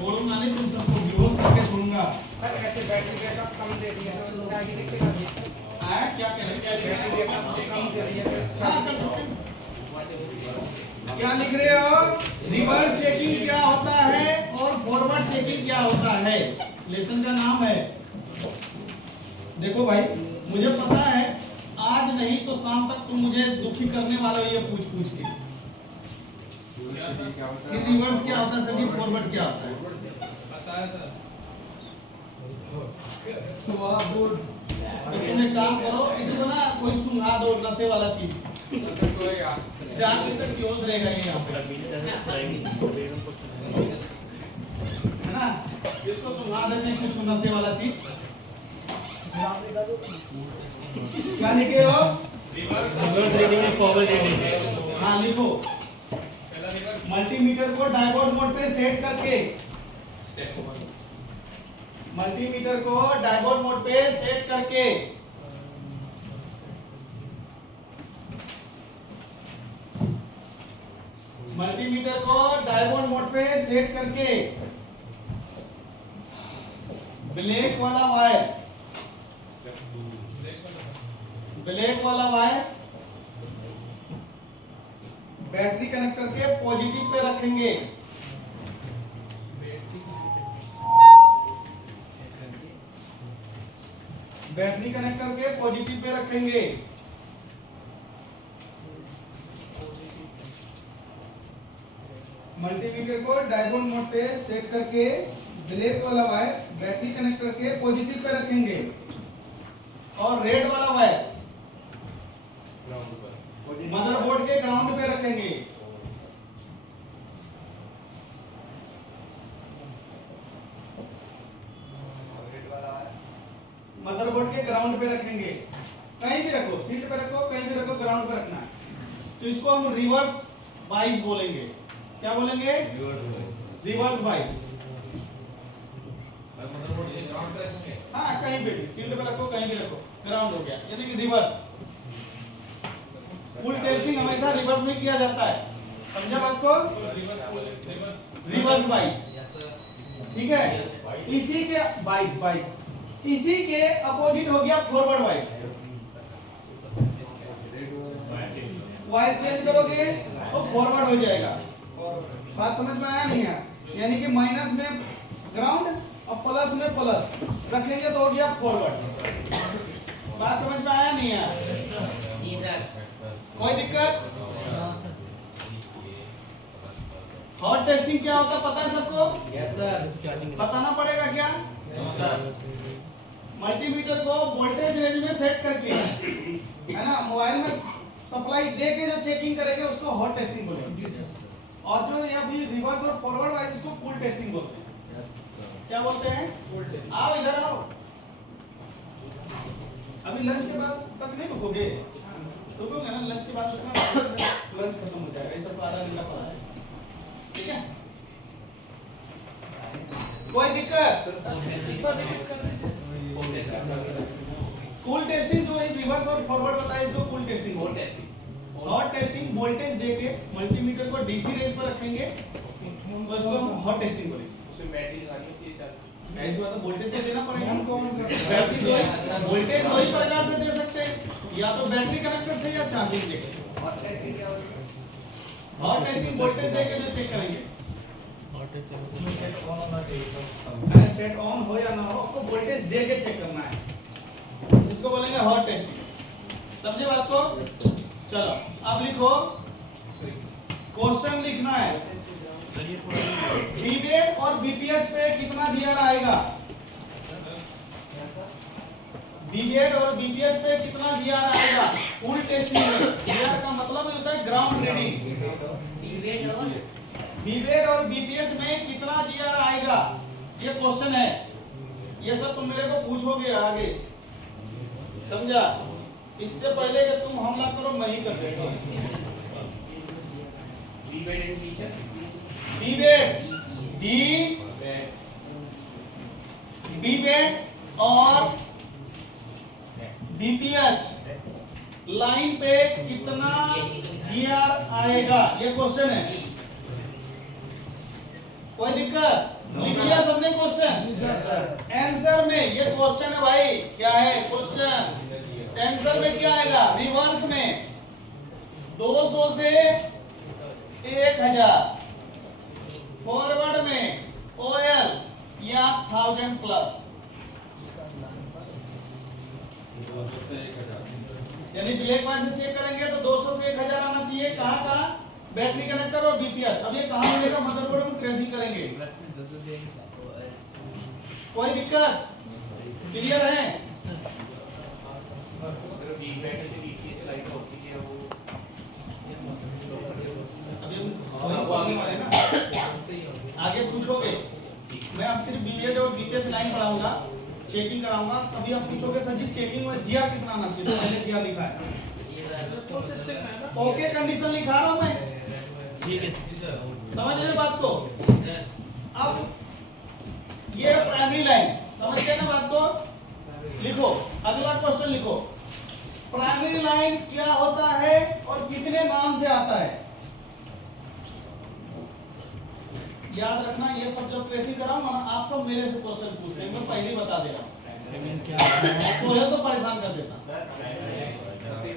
छोड़ूंगा नहीं, तुम सबको बेहोश करके छोड़ूंगा। सर ऐसे बैटरी बैकअप कम दे दिया तो उसमें आगे लिखेगा क्या कह रहे हैं, क्या लिख रहे बैटरी बैकअप कम दे दिया तो हाँ कर सकते हैं। क्या लिख रहे हो? रिवर्स चेकिंग क्या होता है और फॉरवर्ड चेकिंग क्या होता है, लेसन का नाम है। देखो भाई, मुझे पता है आज नहीं तो शाम तक तुम मुझे दुखी करने वाले हो ये पूछ पूछ के कि रिवर्स क्या होता है सर जी, फॉरवर्ड क्या होता है। तो तुम एक काम करो, इसको ना कोई सुंघा दो, नशे वाला चीज, 4 दिन तक बेहोश रहेगा ये यहाँ पे, है ना। इसको सुंघा देते हैं कुछ नशे वाला चीज। क्या लिखे हो? रिवर्स रीडिंग में फॉरवर्ड रीडिंग। हाँ लिखो, मल्टीमीटर को डायगोड मोड पे सेट करके, मल्टीमीटर को डायगोड मोड पे सेट करके मल्टीमीटर को डायगोड मोड पे सेट करके ब्लैक वाला वायर बैटरी कनेक्टर के पॉजिटिव पे रखेंगे। बैटरी कनेक्टर के पॉजिटिव पे रखेंगे। मल्टीमीटर को डायगोड मोड पे सेट करके ब्लैक वाला वायर बैटरी कनेक्टर के पॉजिटिव पे रखेंगे और रेड वाला वायर मदरबोर्ड के ग्राउंड पे रखेंगे। मदरबोर्ड के ग्राउंड पे रखेंगे, कहीं भी रखो, शील्ड पे रखो, कहीं भी रखो, ग्राउंड पे रखना है। तो इसको हम रिवर्स वाइज बोलेंगे। क्या बोलेंगे? Reverse wise. हाँ कहीं पे भी, शील्ड पे रखो, कहीं भी रखो, ग्राउंड हो गया, यानी कि रिवर्स। फुल टेस्टिंग हमेशा रिवर्स में किया जाता है, समझा बात को? रिवर्स वाइज, ठीक है। इसी के 22 इसी के अपोजिट हो गया फॉरवर्ड वाइज। वायर चेंज करोगे तो फॉरवर्ड हो जाएगा। बात समझ में आया नहीं है? यानी कि माइनस में ग्राउंड और प्लस में प्लस रखेंगे तो हो गया फॉरवर्ड। बात समझ में आया नहीं है? कोई दिक्कत? हॉट टेस्टिंग क्या होता है पता है सबको? Yes sir. बताना पड़ेगा क्या? मल्टीमीटर को वोल्टेज रेंज में सेट करके, है ना, मोबाइल में सप्लाई दे के जो चेकिंग करेंगे उसको हॉट टेस्टिंग बोलेंगे। और जो ये अभी रिवर्स और फॉरवर्ड वाइज इसको कूल टेस्टिंग बोलते हैं। क्या बोलते हैं? आओ इधर आओ। अभी लंच के बाद तक नहीं रुकोगे? रुकोगे ना? लंच के बाद लंच खत्म हो जाएगा, ये सब आधा घंटा पड़ा है, ठीक है? कोई दिक्कत? कूल टेस्टिंग जो है रिवर्स और फॉरवर्ड बताया, इसको कूल टेस्टिंग बोलते हैं। हॉट टेस्टिंग वोल्टेज देके मल्टीमीटर को डीसी रेंज पर रखेंगे तो इसको हम हॉट टेस्टिंग बोलेंगे। उसमें बैटरी लगानी होती है, ऐसे मतलब वोल्टेज तो देना पड़ेगा हमको। बैटरी तो वोल्टेज दो ही प्रकार से दे सकते हैं, या तो बैटरी कनेक्टर से या चार्जिंग जैक से। हॉट टेस्टिंग वोल्टेज देके जो चेक करेंगे, सेट ऑन हो या ना हो, आपको वोल्टेज दे के चेक करना है, इसको बोलेंगे हॉट टेस्टिंग। समझे बात को? चलो अब लिखो, क्वेश्चन लिखना है। बीवेट और बीपीएच पे कितना जीआर आएगा? बीवेट और बीपीएच पे कितना जीआर आएगा फुल टेस्टिंग में? जीआर का मतलब होता है ग्राउंड रीडिंग। बीवेट और बीपीएच में कितना जीआर आएगा, ये क्वेश्चन है। ये सब तुम मेरे को पूछोगे आगे, समझा? इससे पहले कि तुम हमला करो मैं ही कर देता हूं। बीवेट और बीपीएच लाइन पे कितना जीआर आएगा, ये क्वेश्चन है। कोई दिक्कत? लिख लिया सबने क्वेश्चन? आंसर में ये क्वेश्चन है भाई, क्या है क्वेश्चन? आंसर में क्या आएगा? रिवर्स में 200 से 1000, फॉरवर्ड में ओएल या 1000 प्लस, यानी ब्लैक पॉइंट से चेक करेंगे तो 200 से 1000 आना चाहिए। कहां कहां? बैटरी कनेक्टर और बीपीएच। अब ये कहां मिलेगा? मदरबोर्ड में ट्रेसिंग करेंगे। कोई दिक्कत? क्लियर है? आगे पूछोगे, मैं अब सिर्फ बीएड और बीपीएच लाइन पढ़ाऊंगा, चेकिंग कराऊंगा, तभी आप पूछोगे सर जी चेकिंग में जीआर कितना आना चाहिए? तो पहले जीआर लिखा है, ओके कंडीशन लिखा रहा हूं मैं, ठीक है, समझ रहे बात को? अब ये प्राइमरी लाइन, समझ गए ना बात को? लिखो, अगला क्वेश्चन लिखो, प्राइमरी लाइन क्या होता है और कितने नाम से आता है? याद रखना, ये सब जब ट्रेसिंग कराऊंगा ना, आप सब मेरे से क्वेश्चन पूछते हैं, मैं पहले ही बता दे रहा हूं, सोहे तो परेशान कर देता।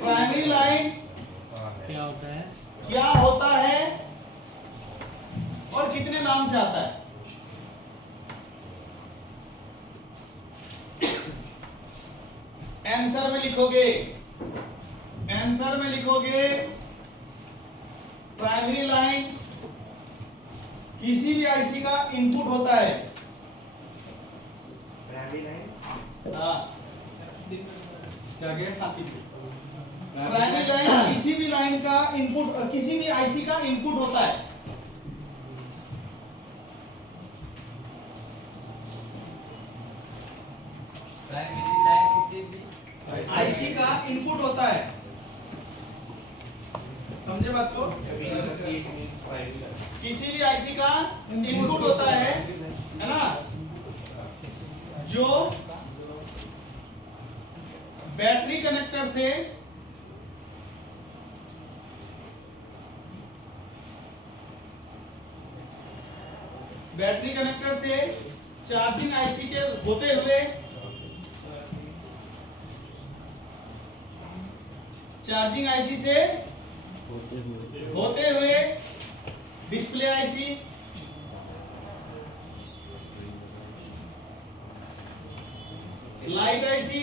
प्राइमरी लाइन क्या होता है? क्या होता है और कितने नाम से आता है? आंसर में लिखोगे, आंसर में लिखोगे प्राइमरी लाइन किसी भी आईसी का इनपुट होता है। प्राइमरी लाइन हाँ, क्या क्या खाती थी। प्राइमरी लाइन किसी भी लाइन का इनपुट, किसी भी आईसी का इनपुट होता है। प्राइमरी लाइन किसी भी आईसी का इनपुट होता है, समझे बात को? किसी भी आईसी का इनपुट होता है ना, जो बैटरी कनेक्टर से चार्जिंग आईसी के होते हुए, चार्जिंग आईसी से होते हुए डिस्प्ले आईसी, लाइट आईसी,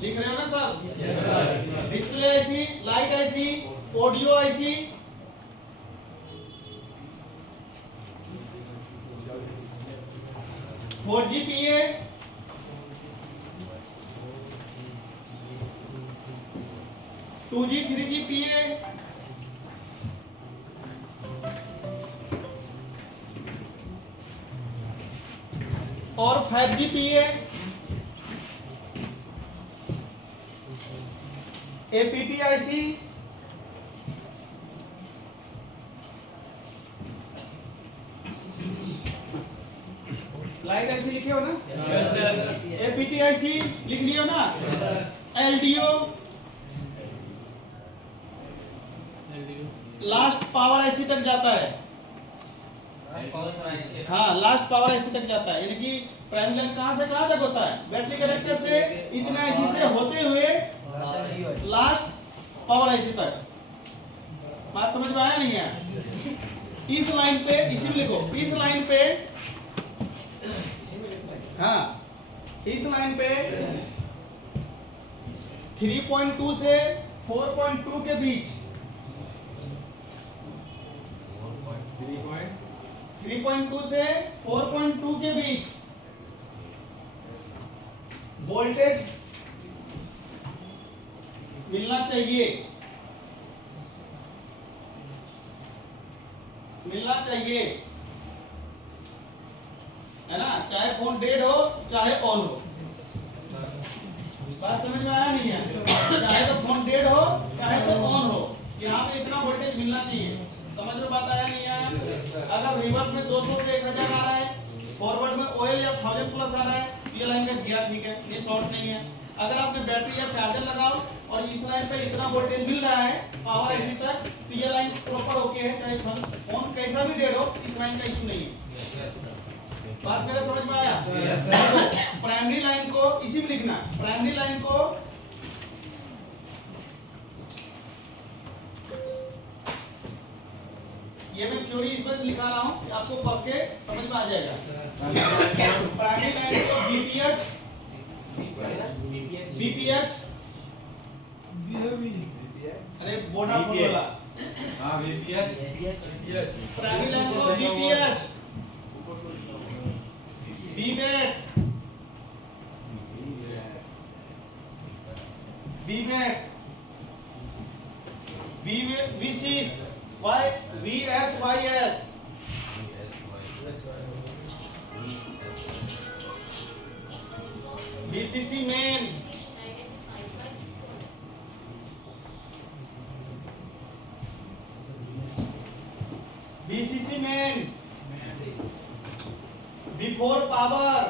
लिख रहे हो ना sir? Display IC, light IC, audio IC, four G PA, two G, three G PA, और 5G PA, APT IC, light IC लिखे हो ना? APT आईसी लिख लियो ना? LDO, लास्ट पावर आईसी तक जाता है। हाँ, लास्ट पावर आईसी तक जाता है, यानी कि प्राइमरी लाइन कहां से कहां तक होता है? बैटरी कनेक्टर से इतना आईसी से होते हुए लास्ट पावर आईसी तक। बात समझ में आया नहीं है? इस लाइन पे, इसी में लिखो, इस लाइन पे, हाँ, इस लाइन पे 3.2 से 4.2 के बीच, 3.2 से 4.2 के बीच वोल्टेज मिलना चाहिए, मिलना चाहिए, है ना? चाहे फोन डेड हो चाहे ऑन हो। बात समझ में आया नहीं है? चाहे तो फोन डेड हो चाहे तो ऑन हो, यहाँ पे इतना वोल्टेज मिलना चाहिए। समझ में बात आया नहीं आया? अगर रिवर्स में 200 से 1000 आ रहा है, फॉरवर्ड में ओएल या 1000 प्लस आ रहा है, ये लाइन का जीआर ठीक है, ये शॉर्ट नहीं है। अगर आपने बैटरी या चार्जर लगाओ और इस लाइन पे इतना वोल्टेज मिल रहा है पावर ऐसी तक, तो ये लाइन प्रॉपर ओके है, चाहे फोन कैसा भी डेड हो, इस लाइन का इशू नहीं है। बात मेरा समझ में आया? प्राइमरी लाइन को इसी में लिखना, प्राइमरी लाइन को ये मैं थ्योरी इस वजह से लिखा रहा हूं कि आपको पढ़ के समझ में आ जाएगा। प्राइमरी लाइन को बीपीएच बीपीएच अरे बोर्डा फोन वाला, हाँ बीपीएच प्राइमरी लाइन को बीपीएच बीवेट बीवेट बीसीस Y VS YS BCC main BCC main before power,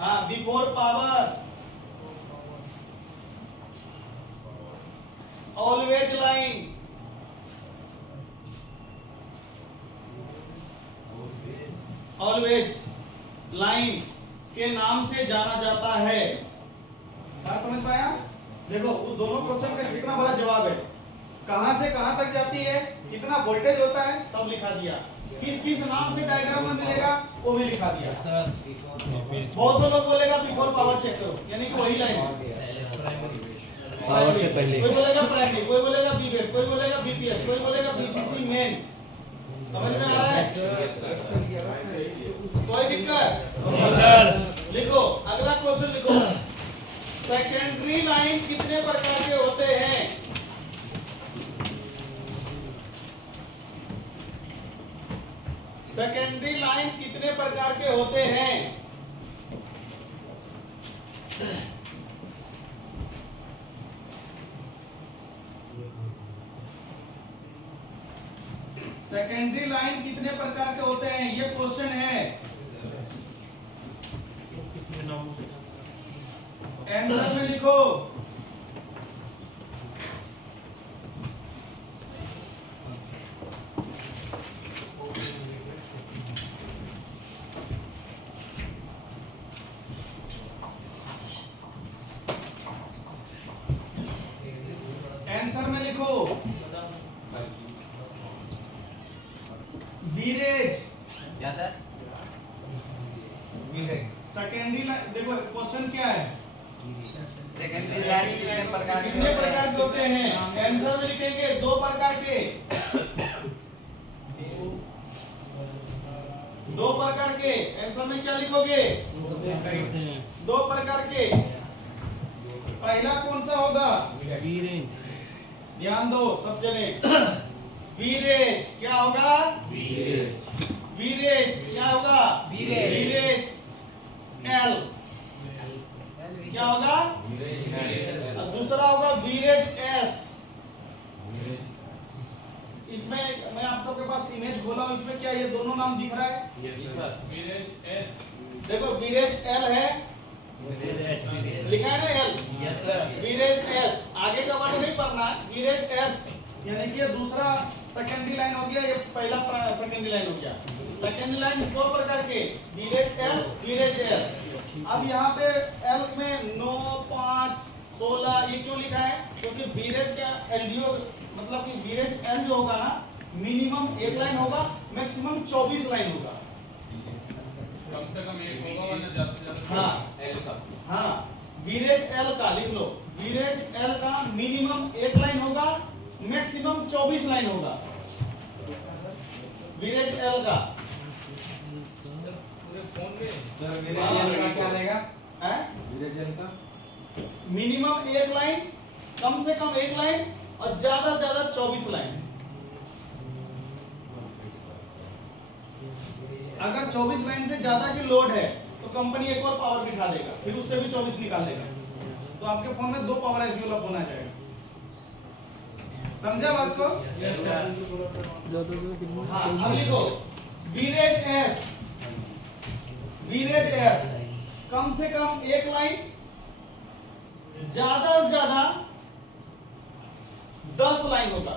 हाँ before power, always line, always line के नाम से जाना जाता है। बात समझ पाया? देखो वो दोनों क्वेश्चन का कितना बड़ा जवाब है, कहां से कहां तक जाती है, कितना वोल्टेज होता है, सब लिखा दिया, किस किस नाम से डायग्राम में मिलेगा वो भी लिखा दिया। बहुत से लोग बोलेगा बिफोर पावर चेक करो, यानी कि वही लाइन पावर के पहले, कोई बोलेगा प्राइमरी, कोई बोलेगा बीवेट, कोई बोलेगा बीपीएच, कोई बोलेगा बीसीसी मेन। समझ में आ रहा है? कोई दिक्कत? लिखो अगला क्वेश्चन लिखो, सेकेंडरी लाइन कितने प्रकार के होते हैं? सेकेंडरी लाइन कितने प्रकार के होते हैं? सेकेंडरी लाइन कितने प्रकार के होते हैं, ये क्वेश्चन है। आंसर में लिखो। आंसर में लिखो वीरेज। क्या सर? सेकेंडरी लाइन, देखो क्वेश्चन क्या है, सेकेंडरी लाइन कितने प्रकार के होते हैं? आंसर में लिखेंगे 2 प्रकार के, 2 प्रकार के। आंसर में क्या लिखोगे? 2 प्रकार के। पहला कौन सा होगा? ध्यान दो सब जने। वीरेज क्या होगा? वीरेज क्या होगा? वीरेज एल क्या होगा? और दूसरा होगा वीरेज एस। इसमें मैं आप सबके पास इमेज खोला हूं, इसमें क्या ये दोनों नाम दिख रहा है? देखो वीरेज एल है, लिखा है ना एल, वीरेज एस, आगे का वर्ड नहीं पढ़ना है, वीरेज एस यानी कि दूसरा सेकेंडरी लाइन हो गया, ये पहला सेकेंडरी लाइन हो गया। सेकेंडरी लाइन 2 प्रकार के, वीरेज एल वीरेज एस। अब यहाँ पे एल में 9, 5, 16 ये क्यों लिखा है? क्योंकि वीरेज का एलडीओ मतलब कि वीरेज एल जो होगा ना, मिनिमम 1 लाइन होगा, मैक्सिमम 24 लाइन होगा। कम से कम एक होगा वरना ज्यादा हाँ एल का। हाँ वीरेज एल का लिख लो, वीरेज एल का मिनिमम 1 लाइन होगा, मैक्सिमम 24 लाइन होगा वीरेज एल का। पूरे फोन में सर वीरेज का क्या रहेगा? है वीरेज का मिनिमम 1 लाइन, कम से कम 1 लाइन और ज्यादा से ज्यादा 24 लाइन। अगर 24 लाइन से ज्यादा की लोड है तो कंपनी एक और पावर बिठा देगा, फिर उससे भी 24 निकाल देगा, तो आपके फोन में 2 पावर ऐसी वाला फोन आ जाएगा। समझा बात को? हाँ अब लिखो वीरेज एस, वीरेज एस कम से कम 1 लाइन ज्यादा से ज्यादा 10 लाइन होगा।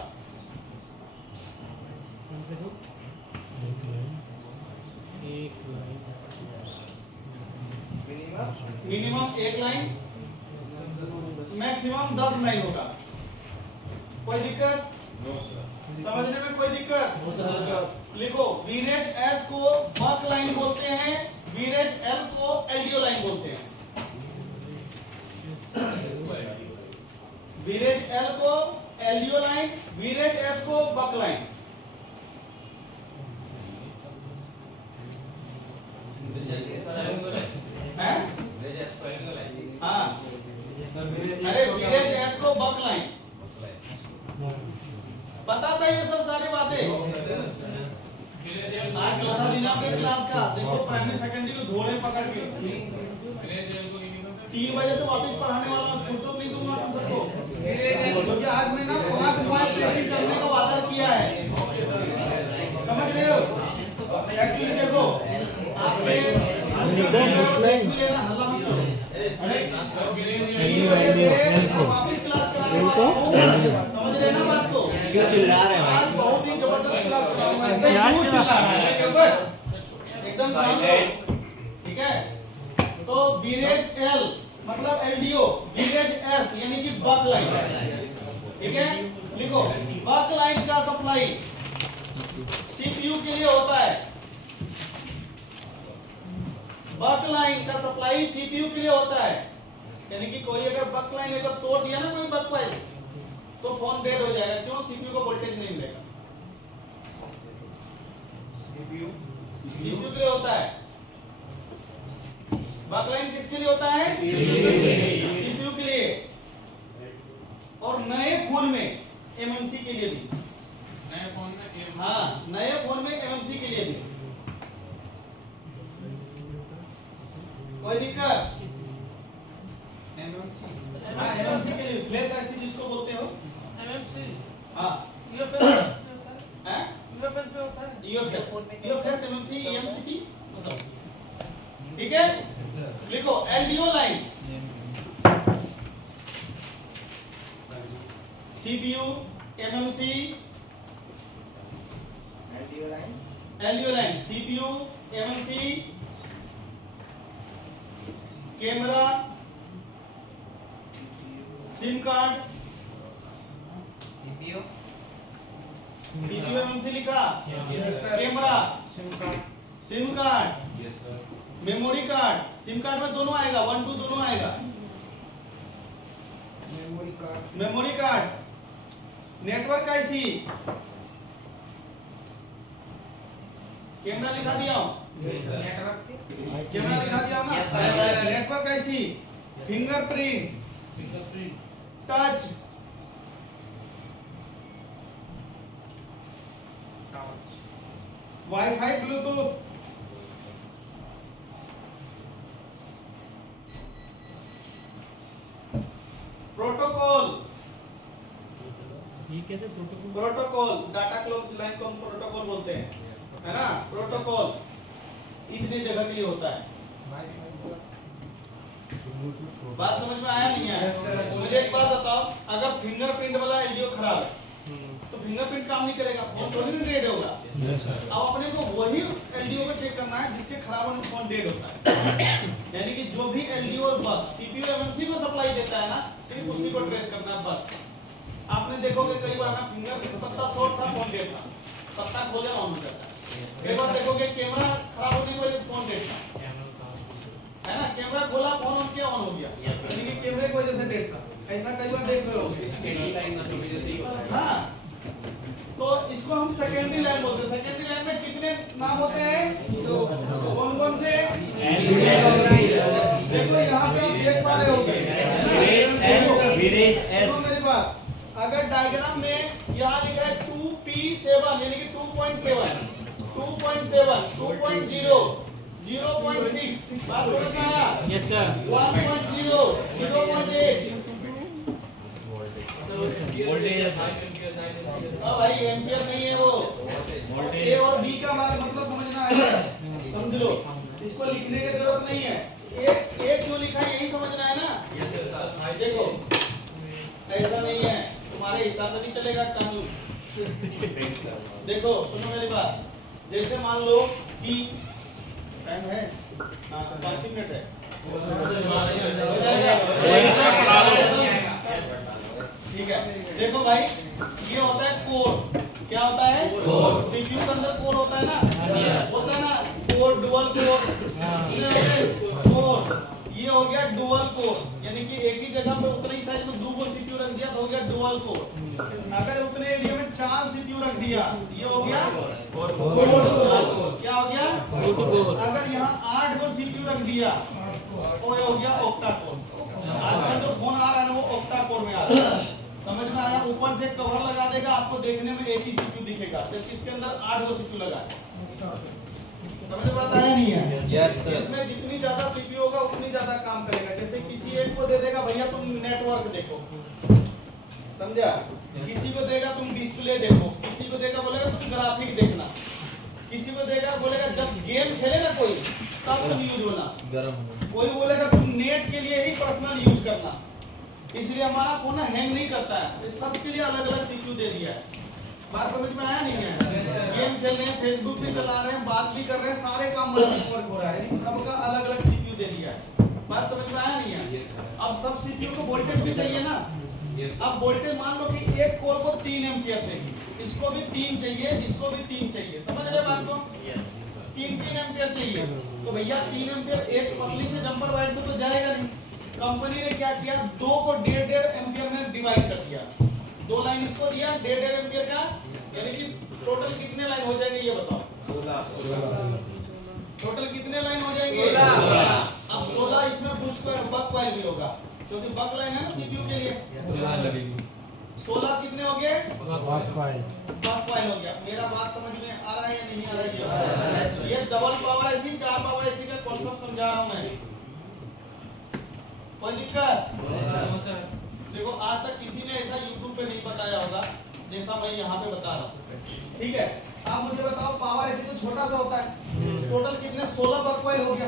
मिनिमम 1 लाइन, मैक्सिमम 10 लाइन होगा। कोई दिक्कत? समझने में कोई दिक्कत? लिखो, वीरेज एस को बक लाइन बोलते हैं, वीरेज एल को एलडीओ लाइन बोलते हैं। वीरेज एल को एलडीओ लाइन, वीरेज एस को बक लाइन। हैं? हाँ, अरे वीरेज एस को बक लाइन, पता था ये सब सारी बातें। आज चौथा दिन आपके क्लास का, देखो प्राइमरी सेकेंडरी को धोड़े पकड़ के 3 बजे से वापस पढ़ाने वाला, फुर्सत नहीं दूंगा तुम सबको, क्योंकि आज मैं ना 5 मोबाइल टेस्टिंग करने का वादा किया है। समझ रहे हो? एक्चुअली देखो, आपके लेना हल्ला मत करो। 3 बजे से वापस क्लास कराने वाला हूं, समझ रहे ना बात को? क्यों चिल्ला रहे हैं? आज बहुत ही जबरदस्त क्लास कराऊंगा, एकदम शांत रहो, ठीक है? तो वीरेज एल मतलब एलडीओ, वीरेज एस यानी कि बक लाइन, ठीक है? लिखो, बक लाइन का सप्लाई सीपीयू के लिए होता है। बक लाइन का सप्लाई सीपीयू के लिए होता है, यानी कि कोई अगर बक लाइन अगर तोड़ दिया ना कोई बक लाइन, तो फोन डेड हो जाएगा। क्यों? सीपीयू को वोल्टेज नहीं मिलेगा। सीपीयू के लिए होता है। बक लाइन किसके लिए होता है? सीपीयू के लिए। और नए फोन में एमएमसी के लिए भी। नए फोन में हाँ, नए फोन में एमएमसी के लिए भी। कोई दिक्कत? हाँ, एमएमसी के लिए, फ्लैश आईसी जिसको बोलते हो। एमएमसी हाँ, हैं? यूएफएस, यूएफएस, एमएमसी, ईएमसीपी, वो सब, ठीक है? लिखो, LDO line, CPU, MMC, LDO line, CPU, MMC, camera, sim card, CPU MMC लिखा, camera, sim card, memory card. Sim card में दोनों आएगा, 1 2 दोनों आएगा। Memory card, network IC, camera लिखा दिया हूं, कैमरा लिखा दिया हूं ना, network IC, fingerprint, touch, WiFi, Bluetooth, protocol, ये कैसे protocol? Protocol data clock line को हम प्रोटोकॉल बोलते हैं, है ना? प्रोटोकॉल इतने जगह के लिए होता है। बात समझ में आया नहीं आया? मुझे एक बात बताओ, अगर फिंगरप्रिंट वाला एलडीओ खराब है तो फिंगरप्रिंट काम नहीं करेगा, फोन थोड़ी ना डेड होगा। अब अपने को वही एलडीओ को चेक करना है जिसके खराब होने से फोन डेड होता है। यानी कि जो भी एलडीओ और बग सीपीयू एमएमसी को सप्लाई देता है ना, सिर्फ उसी को ट्रेस करना है बस। आपने देखोगे कई बार ना फिंगर पत्ता शॉर्ट था, फोन डेड था, पत्ता खोले ऑन हो जाता है। कई बार देखोगे कैमरा खराब होने की वजह से फोन डेड था, है ना? कैमरा खोला, फोन ऑन किया, ऑन हो गया, यानी कि कैमरे की वजह से डेड था। ऐसा कई बार देख रहे हो। हाँ, तो इसको हम सेकेंडरी लाइन बोलते हैं। सेकेंडरी लाइन में कितने नाम होते हैं? कौन कौन से? देखो यहाँ पे आप देख पा रहे होगे, मेरी बात, अगर डायग्राम में यहाँ लिखा है 2P7 यानी कि 2.7, 2.7, 2.0, 0.6, बात समझ में आया? Yes sir. 1.0, 0.8। भाई एम्पियर नहीं है वो, ए और बी का मतलब समझना है, समझ लो, इसको लिखने की जरूरत नहीं है। एक जो लिखा है यही समझना है ना। देखो ऐसा नहीं है, तुम्हारे हिसाब से नहीं चलेगा कानून। देखो सुनो मेरी बात, जैसे मान लो कि टाइम है 5 मिनट है, हो जाएगा? ठीक है। देखो भाई ये होता है कोर, क्या होता है? कोर। सीपीयू के अंदर कोर होता है ना, होता है ना कोर, डुअल कोर। कोर ये हो गया डुअल कोर, यानी कि एक ही जगह पे उतने ही साइज में 2 सीपीयू रख दिया तो हो गया डुअल कोर। अगर उतने एरिया में 4 सीपीयू रख दिया ये हो गया कोर। क्या हो गया? अगर यहाँ 8 सीपीयू रख दिया तो ये हो गया ऑक्टा कोर। आजकल जो फोन आ रहा है वो ऑक्टा कोर में आ रहा है, समझ में आया? ऊपर से कवर लगा देगा, आपको देखने में एक ही सीपीयू दिखेगा, जबकि इसके अंदर 8 सीपीयू लगा है। समझ में बात आया नहीं है? जिसमें जितनी ज्यादा सीपीयू होगा उतनी ज्यादा काम करेगा। जैसे किसी एक को दे देगा भैया तुम नेटवर्क देखो, समझा? किसी को देगा तुम डिस्प्ले देखो, किसी को देगा बोलेगा तुम ग्राफिक देखना, किसी को देगा बोलेगा जब गेम खेले ना कोई तब तुम यूज होना, कोई बोलेगा तुम नेट के लिए ही पर्सनल यूज करना। इसलिए हमारा फोन हैंग नहीं करता है, सबके लिए अलग अलग सीपीयू दे दिया है। बात समझ में आया नहीं है? गेम खेल रहे हैं, फेसबुक भी चला रहे हैं, बात भी कर रहे हैं, सारे काम वर्क हो रहा है, सबका अलग अलग सीपीयू दे दिया है। बात समझ में आया नहीं है? अब सब सीपीयू को वोल्टेज भी चाहिए ना। अब वोल्टेज मान लो कि एक कोर को 3 एम्पियर चाहिए, इसको भी 3 चाहिए, इसको भी 3 चाहिए, समझ रहे बात को? 3 एम्पियर चाहिए तो भैया 3 एम्पियर एक पतली से जंपर वायर से तो जाएगा नहीं। कंपनी ने क्या किया, 2 को 1.5 एम्पियर में डिवाइड कर दिया, 2 लाइन इसको दिया 1.5 एम्पियर का, यानी कि टोटल कितने लाइन हो जाएंगे ये बताओ? 16। टोटल कितने लाइन हो जाएंगे? 16। अब 16 इसमें बूस्ट बक कॉइल भी होगा, क्योंकि बक लाइन है ना सीपीयू के लिए। 16 कितने हो गए? बक कॉइल हो गया। मेरा बात समझ में आ रहा है या नहीं आ रहा है? ये डबल पावर ऐसी 4 पावर ऐसी का कॉन्सेप्ट समझा रहा हूं मैं, कोई दिक्कत? देखो आज तक किसी ने ऐसा YouTube पे नहीं बताया होगा जैसा मैं यहाँ पे बता रहा हूँ, ठीक है? आप मुझे बताओ पावर ऐसी तो छोटा सा होता है, टोटल कितने? 16 बक कॉइल हो गया।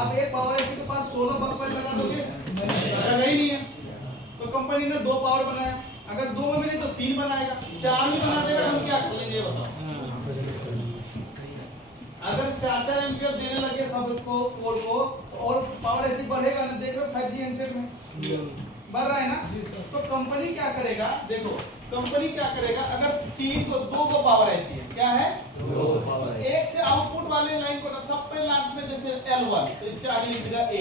आप एक पावर ऐसी के पास 16 बक कॉइल लगा दोगे, जगह ही नहीं है। तो कंपनी ने 2 पावर बनाया, अगर 2 में मिले तो 3 बनाएगा, 4 भी बना देगा, हम क्या करेंगे ये बताओ? अगर 4 एम्पियर देने लगे सबको कोड को और पावर ऐसी बढ़ेगा ना, देख रहे हो 5G हैंडसेट में बढ़ रहा है ना, तो कंपनी क्या करेगा? देखो कंपनी क्या करेगा, अगर 3 को 2 को पावर ऐसी है, क्या है? 2 एक से आउटपुट वाले लाइन को ना सब पे लास्ट में जैसे L1 तो इसके आगे लिख देगा A,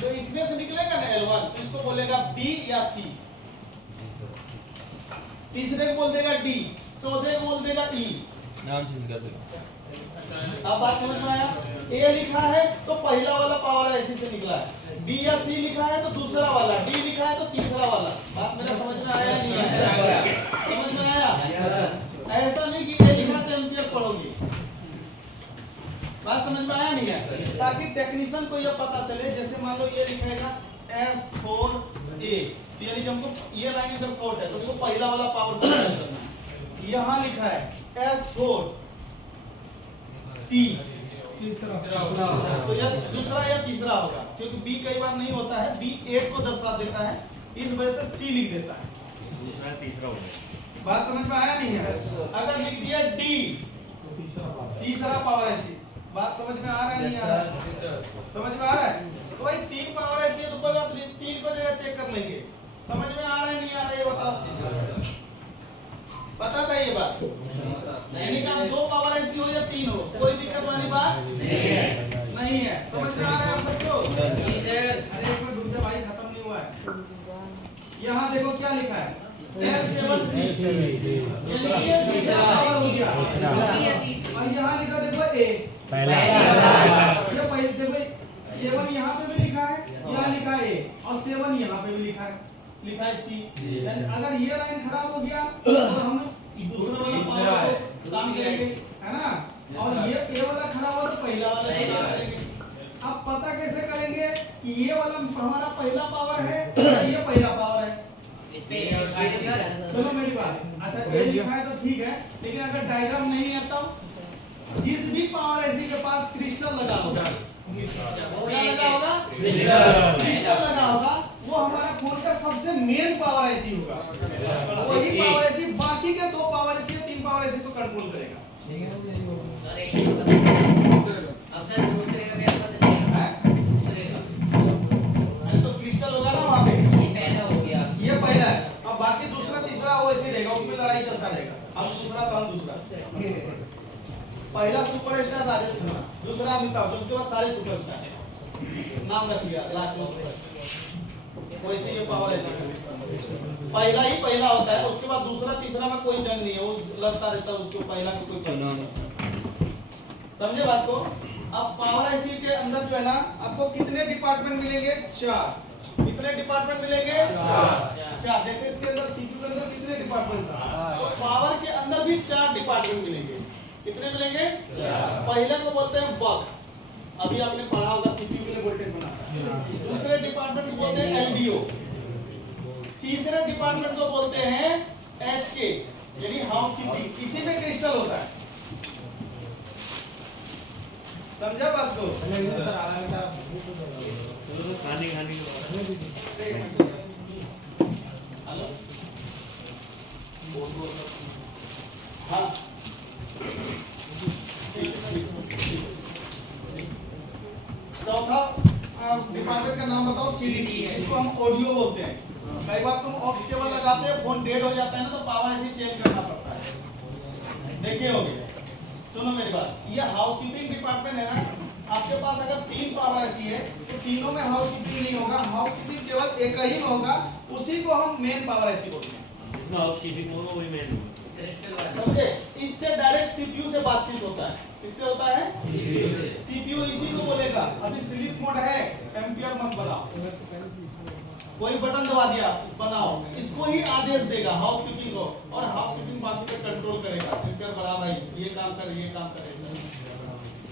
तो इसमें से निकलेगा ना L1 तो इसको बोलेगा B या C, तीसरे को बोल देगा D, चौथे को बोल देगा E, नाम चेंज कर देगा। अब बात समझ में आया? A लिखा है तो पहला वाला पावर ऐसी से निकला है, B या C लिखा है तो दूसरा वाला, D लिखा है तो तीसरा वाला। बात मेरा समझ में आया नहीं आया? समझ में आया? ऐसा नहीं कि A लिखा तो एम्पियर पढ़ोगे। बात समझ में आया नहीं है? ताकि टेक्नीशियन को यह पता चले, जैसे मान लो ये लिखेगा S4A, यानी कि हमको ये लाइन इधर शॉर्ट है तो इसको पहला वाला पावर करना है। यहाँ लिखा है S4C, तो यह दूसरा या तीसरा होगा, क्योंकि B कई बार नहीं होता है, B 8 को दर्शा देता है, इस वजह से C लिख देता है। दूसरा तीसरा हो गया। बात समझ में आया नहीं है? अगर लिख दिया D तीसरा पावर ऐसी, बात समझ में आ रहा है नहीं आ रहा है? समझ में आ रहा है? तो भाई 3 पावर ऐसी है तो कोई बात नहीं, 3 को जगह चेक कर लेंगे। समझ में आ रहा है नहीं आ रहा है ये बताओ? पता था ये बात? यानी कि आप 2 पावर ऐसी हो या 3 हो, कोई दिक्कत वाली बात नहीं है। समझ में आ रहा है आप सबको? अरे एक मिनट रुक जा भाई, खत्म नहीं हुआ है। यहाँ देखो क्या लिखा है, L7C, यानी ये दूसरा पावर हो गया, और यहाँ लिखा देखो A, पहला। ये पहले देखो 7 यहाँ पे भी लिखा है, यहाँ लिखा है A, और 7 यहाँ पे भी लिखा है C। अगर ये लाइन खराब हो गया तो हम दूसरा वाला पावर को काम करेंगे, है ना? और ये A वाला खराब हो तो पहला वाला काम करेंगे। अब पता कैसे करेंगे कि ये वाला हमारा पहला पावर है या ये पहला पावर है? सुनो मेरी बात, अच्छा ये लिखा है तो ठीक है, लेकिन अगर डायग्राम नहीं है तब जिस भी पावर ऐसी के पास क्रिस्टल लगा होगा क्या लगा होगा? क्रिस्टल लगा होगा। वो हमारा फोन का सबसे मेन पावर आईसी होगा। वही पावर आईसी बाकी के 2 पावर आईसी या 3 पावर आईसी को कंट्रोल करेगा। अरे तो क्रिस्टल होगा ना वहाँ पे, ये पहला है। अब बाकी दूसरा तीसरा वो ऐसे रहेगा, उसमें लड़ाई चलता रहेगा। अब दूसरा तो हम दूसरा, पहला सुपरस्टार राजेश खन्ना, दूसरा अमिताभ, उसके बाद सारे सुपरस्टार नाम रख लिया लास्ट में। वैसे ये पावर ऐसे पहला ही पहला होता है, उसके बाद दूसरा तीसरा में कोई जंग नहीं है, वो लड़ता रहता है, उसको पहला में कोई चुनाव नहीं। समझे बात को? अब पावर आईसी के अंदर जो है ना, आपको कितने डिपार्टमेंट मिलेंगे? 4। कितने डिपार्टमेंट मिलेंगे? 4। जैसे इसके अंदर सीपीयू के अंदर कितने डिपार्टमेंट था, तो पावर के अंदर भी 4 डिपार्टमेंट मिलेंगे। कितने मिलेंगे? 4। पहले को बोलते हैं बग, अभी आपने पढ़ा होगा सीपीयू के लिए वोल्टेज बनाता है। दूसरे डिपार्टमेंट को बोलते हैं एलडीओ। तीसरे डिपार्टमेंट को बोलते हैं एचके यानी हाउसकीपिंग, इसी में क्रिस्टल होता है। समझा बात को? खाने हेलो हाँ चौथा डिपार्टमेंट का नाम बताओ, सीडीसी। इसको हम ऑडियो बोलते हैं। कई बार तुम ऑक्स केबल लगाते हैं, फोन डेड हो जाता है ना, तो पावर ऐसे चेंज करना पड़ता है। देखिए होगे, सुनो मेरी बात, ये हाउसकीपिंग डिपार्टमेंट है ना, आपके पास अगर 3 पावर ऐसी है तो तीनों में हाउसकीपिंग नहीं होगा, हाउसकीपिंग केवल एक ही में होगा, उसी को हम मेन पावर ऐसी बोलते हैं। जिसमें हाउसकीपिंग होगा वही मेन होगा। समझे? इससे डायरेक्ट सीपीयू से बातचीत होता है। किससे होता है? सीपीयू इसी को बोलेगा अभी स्लीप मोड है, एम्पियर मत बनाओ, कोई बटन दबा दिया बनाओ, इसको ही आदेश देगा हाउसकीपिंग को, और हाउसकीपिंग बाकी पे कंट्रोल करेगा। एम्पियर बढ़ा भाई, ये काम कर, ये काम करे।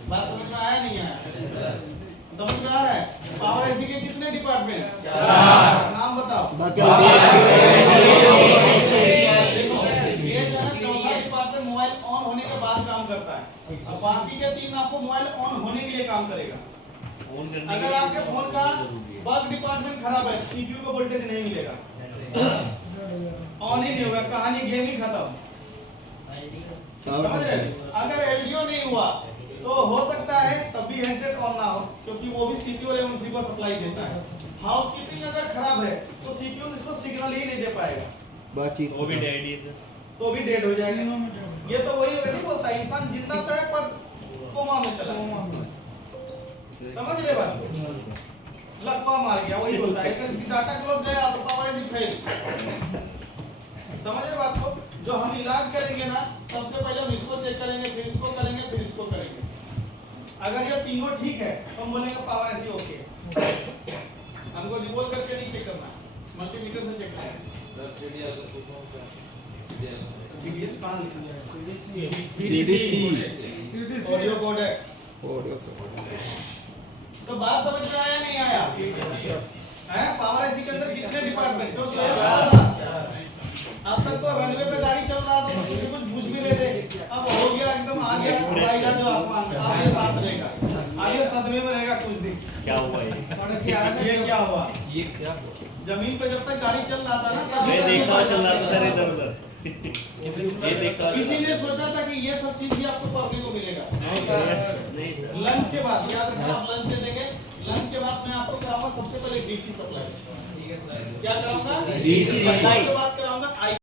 बात समझ में आया नहीं आया? समझ में आ रहा है? पावर ऐसी के कितने डिपार्टमेंट? 4। नाम बताओ। चौथा डिपार्टमेंट मोबाइल ऑन होने के बाद काम करता है, अब बाकी के 3 आपको मोबाइल ऑन होने के लिए काम करेगा। अगर आपके फोन का बग डिपार्टमेंट खराब है, सीपीयू को वोल्टेज नहीं मिलेगा, ऑन ही नहीं होगा, कहानी गेम ही खत्म। समझ रहे? अगर एलडीओ नहीं हुआ तो हो सकता है तब भी हैंडसेट ऑन ना हो, क्योंकि वो भी सीपीयू और एमसी को सप्लाई देता है। हाउसकीपिंग अगर खराब है तो सीपीयू इसको सिग्नल ही नहीं दे पाएगा, बातचीत वो भी डेड ही है सर। तो भी डेड हो जाएगा। ये तो वही नहीं बोलता, इंसान जिंदा तो है पर कोमा में चला गया। समझ रहे बात? लकवा मार गया, वही बोलता है। अगर इसकी डाटा क्लोज गया तो पावर ऐसी फेल। समझ रहे बात को? जो हम इलाज करेंगे ना, सबसे पहले हम इसको चेक करेंगे, फिर इसको करेंगे, फिर इसको करेंगे। अगर ये तीनों ठीक है तो हम बोलेंगे पावर ऐसी ओके है। हमको रिवॉल्व करके नहीं चेक करना, मल्टीमीटर से चेक करना है। सीडीएल कहां लिखा है? सीडीसी ऑडियो कोड है। तो बात समझ में आया नहीं आया? हैं? पावर ऐसी के अंदर कितने डिपार्टमेंट? जो सोए पड़ा था, अब तक तो रनवे पे गाड़ी चल रहा था, कुछ बुझ भी रहे थे, अब हो गया एकदम, आ गया उड़ाएगा जो आसमान में, आगे साथ रहेगा, आगे सदमे में रहेगा कुछ दिन। क्या हुआ ये? ये क्या हुआ? ये क्या हुआ? जमीन पे जब तक गाड़ी चल रहा था ना, तब मैं देखा चल रहा था सर इधर उधर। ये देखा किसी ने सोचा था कि ये सब चीज भी आपको पढ़ने को मिलेगा। नहीं सर। लंच के बाद याद रखना, आप लंच दे देंगे, लंच के बाद मैं आपको कराऊंगा सबसे पहले डीसी सप्लाई। क्या कराऊंगा? DC supply. उसके बाद कराऊंगा